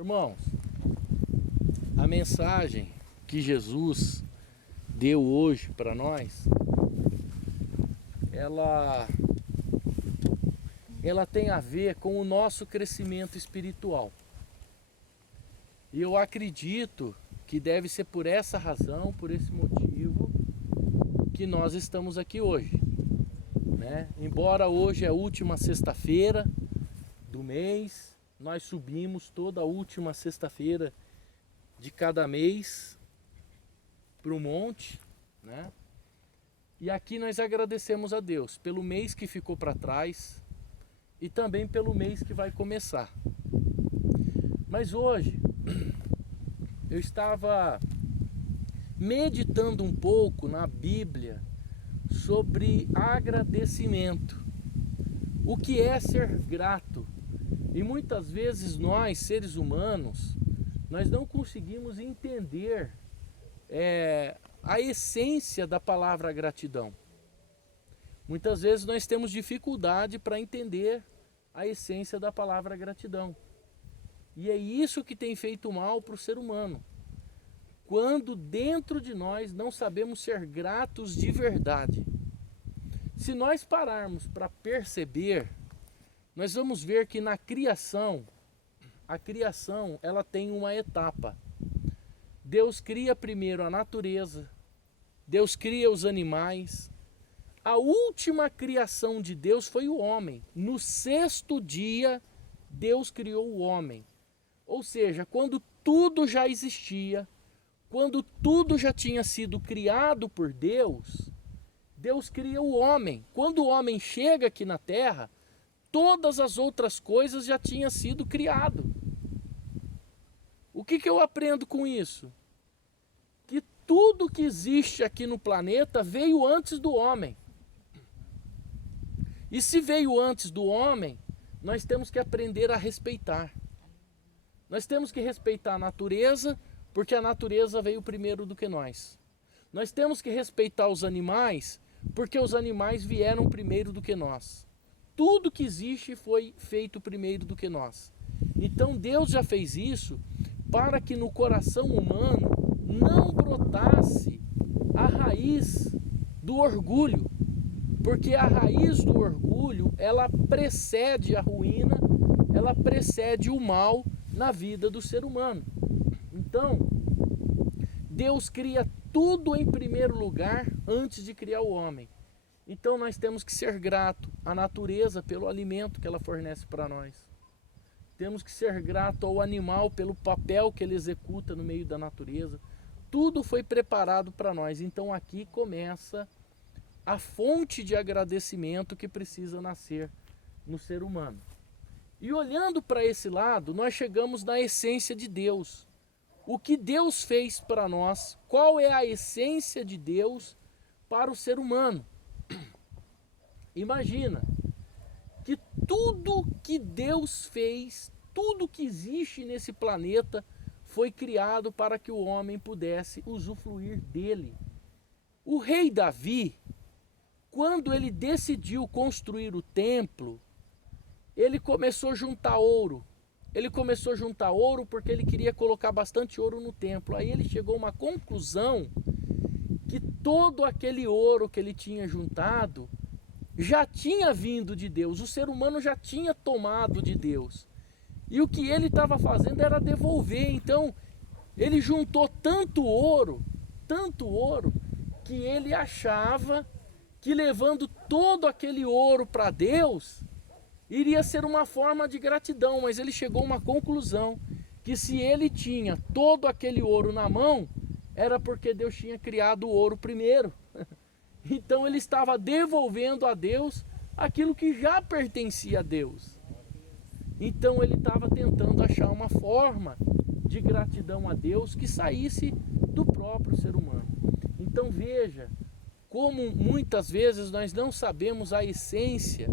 Irmãos, a mensagem que Jesus deu hoje para nós, ela tem a ver com o nosso crescimento espiritual. E eu acredito que deve ser por essa razão, por esse motivo, que nós estamos aqui hoje, né? Embora hoje é a última sexta-feira do mês, nós subimos toda a última sexta-feira de cada mês para o monte, né? E aqui nós agradecemos a Deus pelo mês que ficou para trás e também pelo mês que vai começar. Mas hoje eu estava meditando um pouco na Bíblia sobre agradecimento. O que é ser grato? E muitas vezes nós, seres humanos, nós não conseguimos entender a essência da palavra gratidão. Muitas vezes nós temos dificuldade para entender a essência da palavra gratidão. E é isso que tem feito mal para o ser humano. Quando dentro de nós não sabemos ser gratos de verdade. Se nós pararmos para perceber, nós vamos ver que na criação, a criação ela tem uma etapa. Deus cria primeiro a natureza, Deus cria os animais. A última criação de Deus foi o homem. No sexto dia, Deus criou o homem. Ou seja, quando tudo já existia, quando tudo já tinha sido criado por Deus, Deus cria o homem. Quando o homem chega aqui na terra, todas as outras coisas já tinham sido criado. O que eu aprendo com isso? Que tudo que existe aqui no planeta veio antes do homem. E se veio antes do homem, nós temos que aprender a respeitar. Nós temos que respeitar a natureza, porque a natureza veio primeiro do que nós. Nós temos que respeitar os animais, porque os animais vieram primeiro do que nós. Tudo que existe foi feito primeiro do que nós. Então Deus já fez isso para que no coração humano não brotasse a raiz do orgulho. Porque a raiz do orgulho, ela precede a ruína, ela precede o mal na vida do ser humano. Então, Deus cria tudo em primeiro lugar antes de criar o homem. Então nós temos que ser grato à natureza pelo alimento que ela fornece para nós. Temos que ser grato ao animal pelo papel que ele executa no meio da natureza. Tudo foi preparado para nós. Então aqui começa a fonte de agradecimento que precisa nascer no ser humano. E olhando para esse lado, nós chegamos na essência de Deus. O que Deus fez para nós, qual é a essência de Deus para o ser humano? Imagina que tudo que Deus fez, tudo que existe nesse planeta foi criado para que o homem pudesse usufruir dele. O rei Davi, quando ele decidiu construir o templo, ele começou a juntar ouro. Ele começou a juntar ouro porque ele queria colocar bastante ouro no templo. Aí ele chegou a uma conclusão que todo aquele ouro que ele tinha juntado já tinha vindo de Deus. O ser humano já tinha tomado de Deus. E o que ele estava fazendo era devolver. Então ele juntou tanto ouro, que ele achava que levando todo aquele ouro para Deus iria ser uma forma de gratidão, mas ele chegou a uma conclusão que se ele tinha todo aquele ouro na mão, era porque Deus tinha criado o ouro primeiro. Então ele estava devolvendo a Deus aquilo que já pertencia a Deus. Então ele estava tentando achar uma forma de gratidão a Deus que saísse do próprio ser humano. Então veja como muitas vezes nós não sabemos a essência,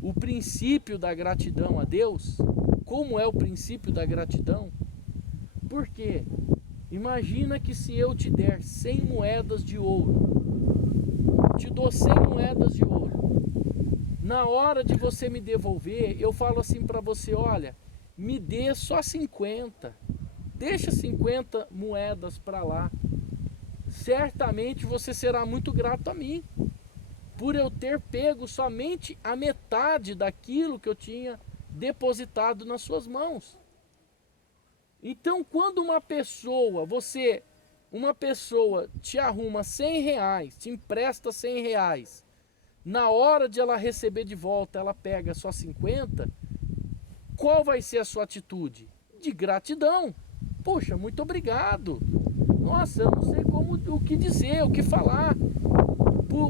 o princípio da gratidão a Deus. Como é o princípio da gratidão? Por quê? Imagina que se eu te der 100 moedas de ouro, te dou 100 moedas de ouro. Na hora de você me devolver, eu falo assim para você, olha, me dê só 50. Deixa 50 moedas para lá. Certamente você será muito grato a mim, por eu ter pego somente a metade daquilo que eu tinha depositado nas suas mãos. Então, quando uma pessoa te arruma 100 reais, te empresta 100 reais, na hora de ela receber de volta, ela pega só 50, qual vai ser a sua atitude? De gratidão. Poxa, muito obrigado. Nossa, eu não sei o que dizer, o que falar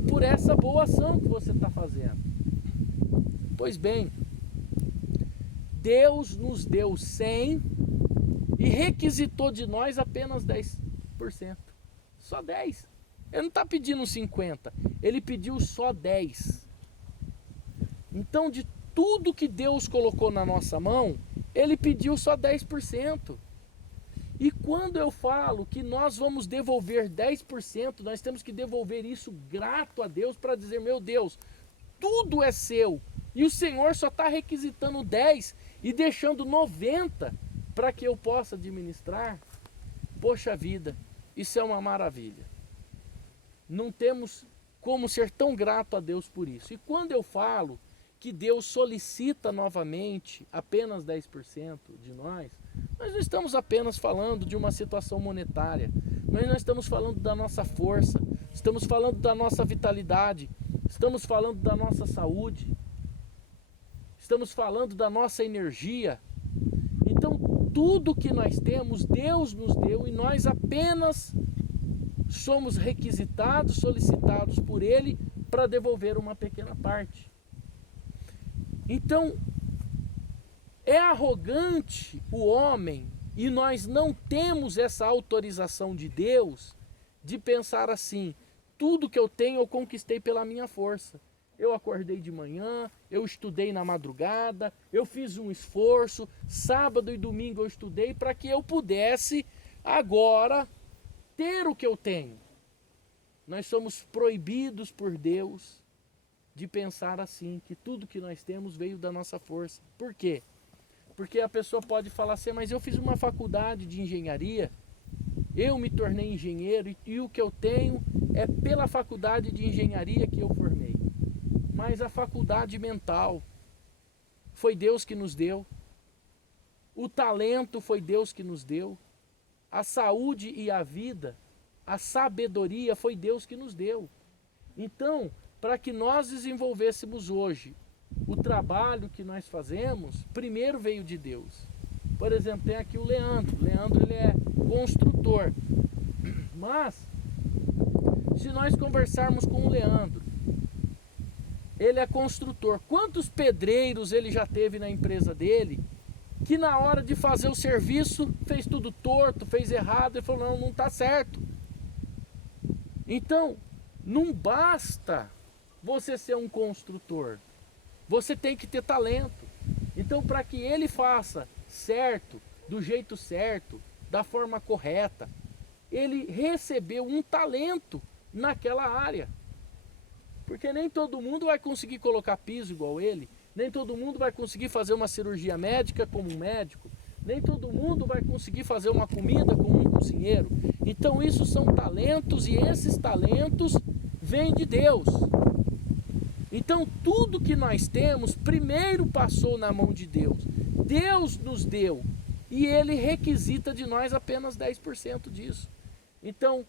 por essa boa ação que você está fazendo. Pois bem, Deus nos deu 100 e requisitou de nós apenas 10%. Só 10%. Ele não está pedindo 50%, ele pediu só 10%. Então, de tudo que Deus colocou na nossa mão, ele pediu só 10%. E quando eu falo que nós vamos devolver 10%, nós temos que devolver isso grato a Deus para dizer, meu Deus, tudo é seu. E o Senhor só está requisitando 10% e deixando 90% para que eu possa administrar. Poxa vida, isso é uma maravilha. Não temos como ser tão grato a Deus por isso. E quando eu falo que Deus solicita novamente apenas 10% de nós não estamos apenas falando de uma situação monetária, mas nós estamos falando da nossa força, estamos falando da nossa vitalidade, estamos falando da nossa saúde, estamos falando da nossa energia. Então, tudo que nós temos, Deus nos deu e nós apenas somos requisitados, solicitados por Ele para devolver uma pequena parte. Então, é arrogante o homem, e nós não temos essa autorização de Deus de pensar assim, tudo que eu tenho eu conquistei pela minha força. Eu acordei de manhã, eu estudei na madrugada, eu fiz um esforço, sábado e domingo eu estudei para que eu pudesse agora ter o que eu tenho. Nós somos proibidos por Deus de pensar assim, que tudo que nós temos veio da nossa força. Por quê? Porque a pessoa pode falar assim, mas eu fiz uma faculdade de engenharia, eu me tornei engenheiro e o que eu tenho é pela faculdade de engenharia que eu formei. Mas a faculdade mental foi Deus que nos deu, o talento foi Deus que nos deu, a saúde e a vida, a sabedoria foi Deus que nos deu. Então, para que nós desenvolvêssemos hoje o trabalho que nós fazemos, primeiro veio de Deus. Por exemplo, tem aqui o Leandro. O Leandro ele é construtor. Mas, se nós conversarmos com o Leandro, ele é construtor. Quantos pedreiros ele já teve na empresa dele, que na hora de fazer o serviço, fez tudo torto, fez errado, e falou, não está certo. Então, não basta você ser um construtor. Você tem que ter talento. Então, para que ele faça certo, do jeito certo, da forma correta, ele recebeu um talento naquela área. Porque nem todo mundo vai conseguir colocar piso igual ele, nem todo mundo vai conseguir fazer uma cirurgia médica como um médico, nem todo mundo vai conseguir fazer uma comida como um cozinheiro. Então, isso são talentos e esses talentos vêm de Deus. Então, tudo que nós temos, primeiro passou na mão de Deus. Deus nos deu e Ele requisita de nós apenas 10% disso. Então,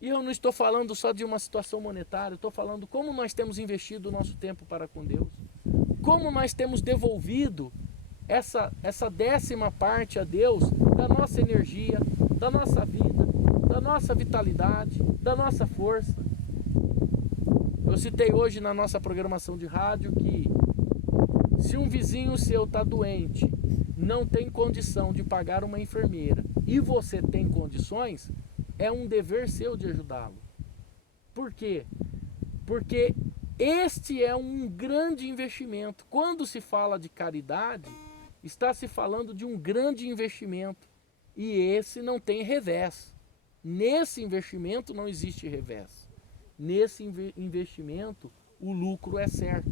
eu não estou falando só de uma situação monetária, estou falando como nós temos investido o nosso tempo para com Deus. Como nós temos devolvido essa 10ª parte a Deus da nossa energia, da nossa vida, da nossa vitalidade, da nossa força. Eu citei hoje na nossa programação de rádio que se um vizinho seu está doente, não tem condição de pagar uma enfermeira e você tem condições, é um dever seu de ajudá-lo. Por quê? Porque este é um grande investimento. Quando se fala de caridade, está se falando de um grande investimento e esse não tem revés. Nesse investimento não existe revés. Nesse investimento, o lucro é certo.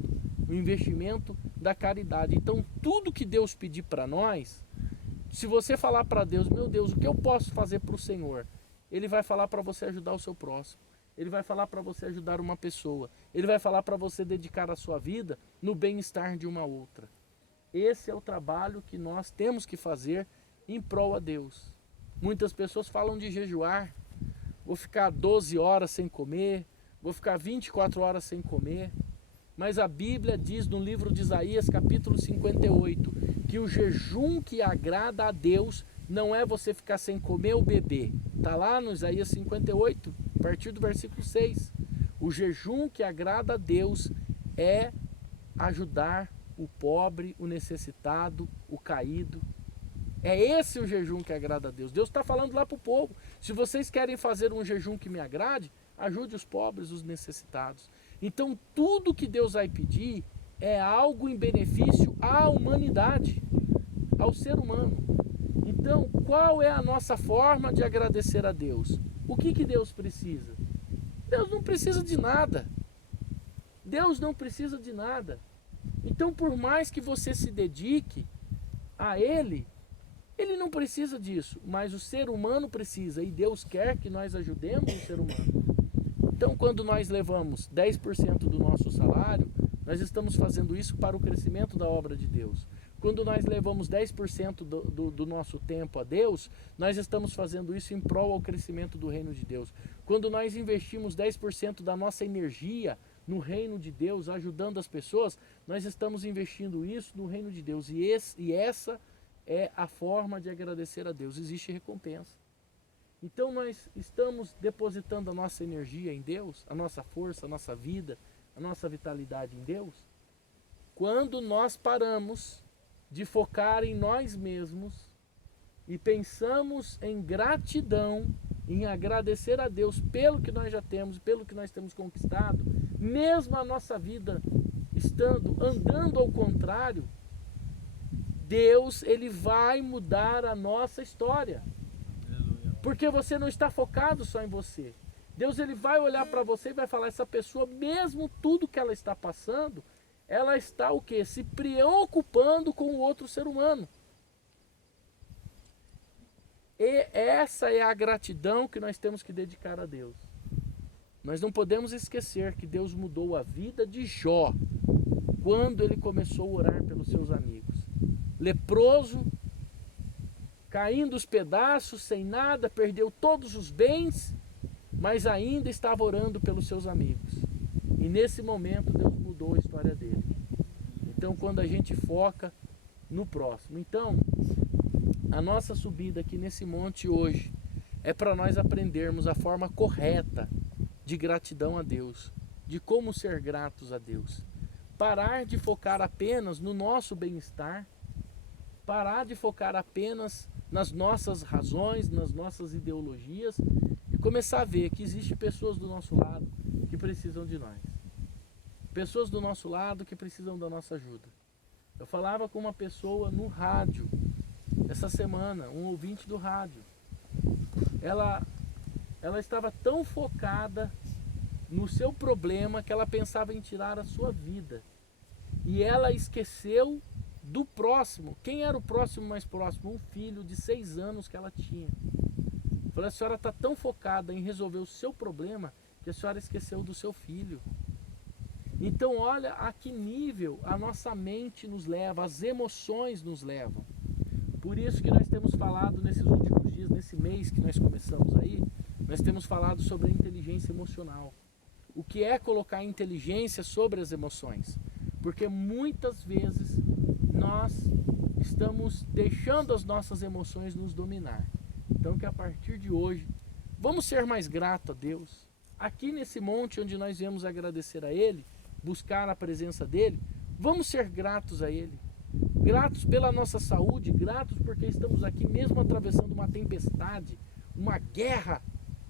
o investimento da caridade. Então, tudo que Deus pedir para nós, se você falar para Deus, meu Deus, o que eu posso fazer para o Senhor? Ele vai falar para você ajudar o seu próximo. Ele vai falar para você ajudar uma pessoa. Ele vai falar para você dedicar a sua vida no bem-estar de uma outra. Esse é o trabalho que nós temos que fazer em prol a Deus. Muitas pessoas falam de jejuar. Vou ficar 12 horas sem comer, vou ficar 24 horas sem comer. Mas a Bíblia diz no livro de Isaías, capítulo 58, que o jejum que agrada a Deus não é você ficar sem comer ou beber. Está lá no Isaías 58, a partir do versículo 6. O jejum que agrada a Deus é ajudar o pobre, o necessitado, o caído. É esse o jejum que agrada a Deus. Deus está falando lá para o povo. Se vocês querem fazer um jejum que me agrade, ajude os pobres, os necessitados. Então tudo que Deus vai pedir é algo em benefício à humanidade, ao ser humano. Então qual é a nossa forma de agradecer a Deus? O que Deus precisa? Deus não precisa de nada. Deus não precisa de nada. Então por mais que você se dedique a Ele, Ele não precisa disso, mas o ser humano precisa, e Deus quer que nós ajudemos o ser humano. Então, quando nós levamos 10% do nosso salário, nós estamos fazendo isso para o crescimento da obra de Deus. Quando nós levamos 10% do nosso tempo a Deus, nós estamos fazendo isso em prol ao crescimento do reino de Deus. Quando nós investimos 10% da nossa energia no reino de Deus, ajudando as pessoas, nós estamos investindo isso no reino de Deus. E essa é a forma de agradecer a Deus. Existe recompensa. Então nós estamos depositando a nossa energia em Deus, a nossa força, a nossa vida, a nossa vitalidade em Deus, quando nós paramos de focar em nós mesmos e pensamos em gratidão, em agradecer a Deus pelo que nós já temos, pelo que nós temos conquistado, mesmo a nossa vida andando ao contrário, Deus, Ele vai mudar a nossa história. Porque você não está focado só em você. Deus, Ele vai olhar para você e vai falar, essa pessoa, mesmo tudo que ela está passando, ela está o quê? Se preocupando com o outro ser humano. E essa é a gratidão que nós temos que dedicar a Deus. Nós não podemos esquecer que Deus mudou a vida de Jó quando ele começou a orar pelos seus amigos. Leproso, caindo os pedaços, sem nada, perdeu todos os bens, mas ainda estava orando pelos seus amigos. E nesse momento Deus mudou a história dele. Então quando a gente foca no próximo. Então, a nossa subida aqui nesse monte hoje é para nós aprendermos a forma correta de gratidão a Deus, de como ser gratos a Deus. Parar de focar apenas no nosso bem-estar, parar de focar apenas nas nossas razões, nas nossas ideologias e começar a ver que existem pessoas do nosso lado que precisam de nós. Pessoas do nosso lado que precisam da nossa ajuda. Eu falava com uma pessoa no rádio essa semana, um ouvinte do rádio. Ela estava tão focada no seu problema que ela pensava em tirar a sua vida. E ela esqueceu do próximo. Quem era o próximo mais próximo? Um filho de 6 anos que ela tinha. Eu falei, a senhora está tão focada em resolver o seu problema que a senhora esqueceu do seu filho. Então olha a que nível a nossa mente nos leva, as emoções nos levam. Por isso que nós temos falado nesses últimos dias, nesse mês que nós começamos aí, nós temos falado sobre a inteligência emocional. O que é colocar inteligência sobre as emoções? Porque muitas vezes nós estamos deixando as nossas emoções nos dominar. Então que a partir de hoje, vamos ser mais gratos a Deus. Aqui nesse monte onde nós viemos agradecer a Ele, buscar a presença dEle, vamos ser gratos a Ele. Gratos pela nossa saúde, gratos porque estamos aqui mesmo atravessando uma tempestade, uma guerra,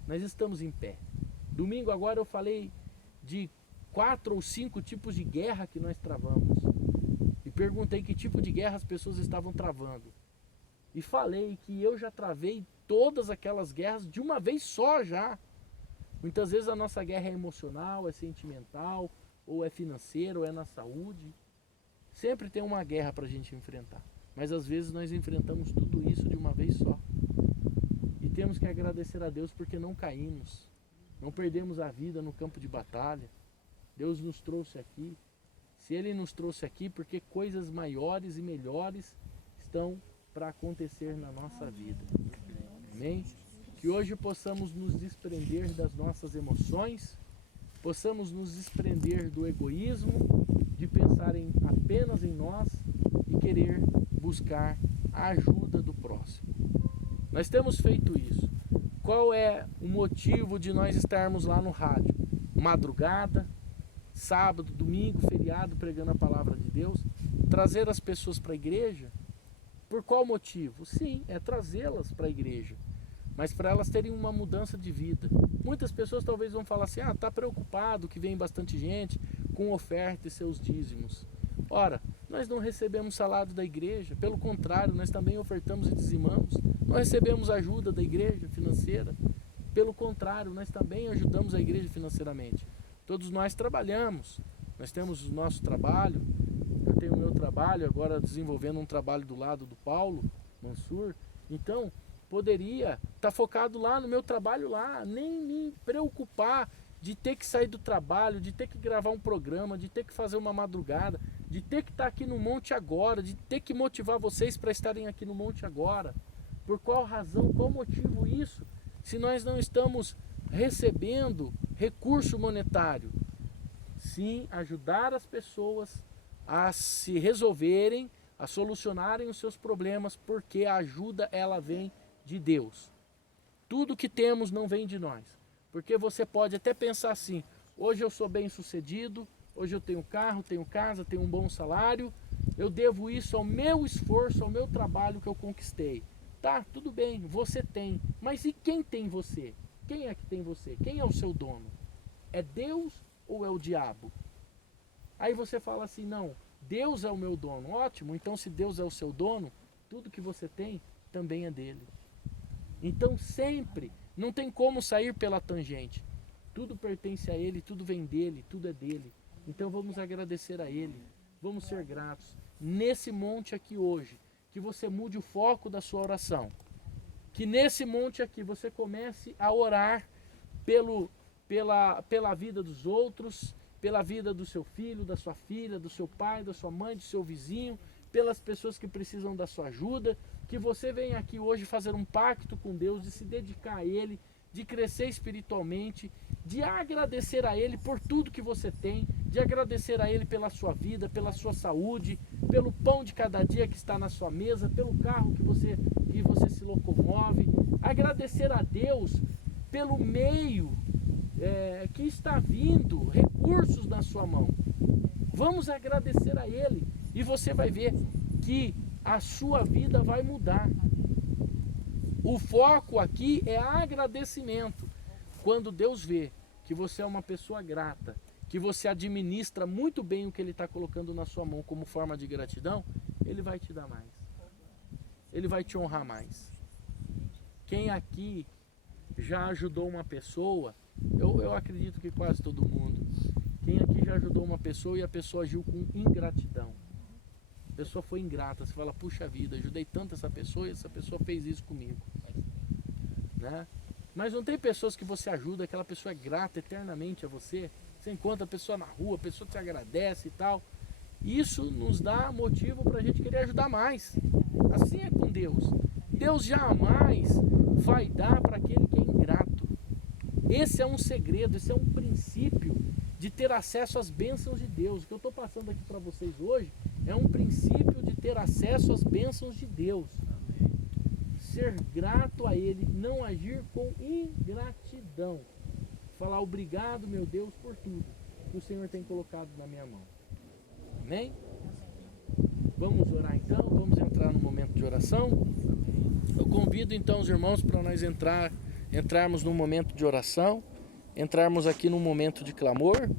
nós estamos em pé. Domingo agora eu falei de 4 ou 5 tipos de guerra que nós travamos. E perguntei que tipo de guerra as pessoas estavam travando. E falei que eu já travei todas aquelas guerras de uma vez só já. Muitas vezes a nossa guerra é emocional, é sentimental, ou é financeiro, ou é na saúde. Sempre tem uma guerra para a gente enfrentar. Mas às vezes nós enfrentamos tudo isso de uma vez só. E temos que agradecer a Deus porque não caímos. Não perdemos a vida no campo de batalha. Deus nos trouxe aqui. Se Ele nos trouxe aqui, porque coisas maiores e melhores estão para acontecer na nossa vida. Amém? Que hoje possamos nos desprender das nossas emoções, possamos nos desprender do egoísmo, de pensar apenas em nós e querer buscar a ajuda do próximo. Nós temos feito isso. Qual é o motivo de nós estarmos lá no rádio? Madrugada, sábado, domingo, feriado, pregando a palavra de Deus, trazer as pessoas para a igreja. Por qual motivo? Sim, é trazê-las para a igreja, mas para elas terem uma mudança de vida. Muitas pessoas talvez vão falar assim, está preocupado que vem bastante gente com oferta e seus dízimos. Ora, nós não recebemos salário da igreja, pelo contrário, nós também ofertamos e dizimamos. Não recebemos ajuda da igreja financeira, pelo contrário, nós também ajudamos a igreja financeiramente. Todos nós trabalhamos, nós temos o nosso trabalho, eu tenho o meu trabalho, agora desenvolvendo um trabalho do lado do Paulo Mansur, então poderia estar focado lá no meu trabalho lá, nem me preocupar de ter que sair do trabalho, de ter que gravar um programa, de ter que fazer uma madrugada, de ter que estar aqui no monte agora, de ter que motivar vocês para estarem aqui no monte agora. Por qual razão, qual motivo isso? Se nós não estamos recebendo recurso monetário. Sim, ajudar as pessoas a se resolverem, a solucionarem os seus problemas, porque a ajuda ela vem de Deus. Tudo que temos não vem de nós. Porque você pode até pensar assim, hoje eu sou bem sucedido, hoje eu tenho carro, tenho casa, tenho um bom salário, eu devo isso ao meu esforço, ao meu trabalho que eu conquistei. Tá, tudo bem, você tem, mas e quem tem você? Quem é que tem você? Quem é o seu dono? É Deus ou é o diabo? Aí você fala assim, não, Deus é o meu dono. Ótimo, então se Deus é o seu dono, tudo que você tem também é dele. Então sempre, não tem como sair pela tangente. Tudo pertence a ele, tudo vem dele, tudo é dele. Então vamos agradecer a ele, vamos ser gratos. Nesse monte aqui hoje, que você mude o foco da sua oração. Que nesse monte aqui você comece a orar pela vida dos outros, pela vida do seu filho, da sua filha, do seu pai, da sua mãe, do seu vizinho, pelas pessoas que precisam da sua ajuda, que você venha aqui hoje fazer um pacto com Deus, de se dedicar a Ele, de crescer espiritualmente, de agradecer a Ele por tudo que você tem, de agradecer a Ele pela sua vida, pela sua saúde, pelo pão de cada dia que está na sua mesa, pelo carro que você se locomove, agradecer a Deus pelo meio que está vindo, recursos na sua mão. Vamos agradecer a Ele e você vai ver que a sua vida vai mudar. O foco aqui é agradecimento. Quando Deus vê que você é uma pessoa grata, que você administra muito bem o que Ele está colocando na sua mão como forma de gratidão, Ele vai te dar mais. Ele vai te honrar mais. Quem aqui já ajudou uma pessoa, eu acredito que quase todo mundo, quem aqui já ajudou uma pessoa e a pessoa agiu com ingratidão? A pessoa foi ingrata, você fala, puxa vida, ajudei tanto essa pessoa e essa pessoa fez isso comigo. Né? Mas não tem pessoas que você ajuda, aquela pessoa é grata eternamente a você, você encontra a pessoa na rua, a pessoa te agradece e tal. Isso nos dá motivo para a gente querer ajudar mais. Assim é com Deus. Deus jamais vai dar para aquele que é ingrato. Esse é um segredo, esse é um princípio de ter acesso às bênçãos de Deus. O que eu estou passando aqui para vocês hoje é um princípio de ter acesso às bênçãos de Deus. Ser grato a Ele, não agir com ingratidão. Falar obrigado, meu Deus, por tudo que o Senhor tem colocado na minha mão. Amém? Vamos orar então, vamos entrar no momento de oração. Eu convido então os irmãos para nós entrarmos no momento de oração, entrarmos aqui no momento de clamor.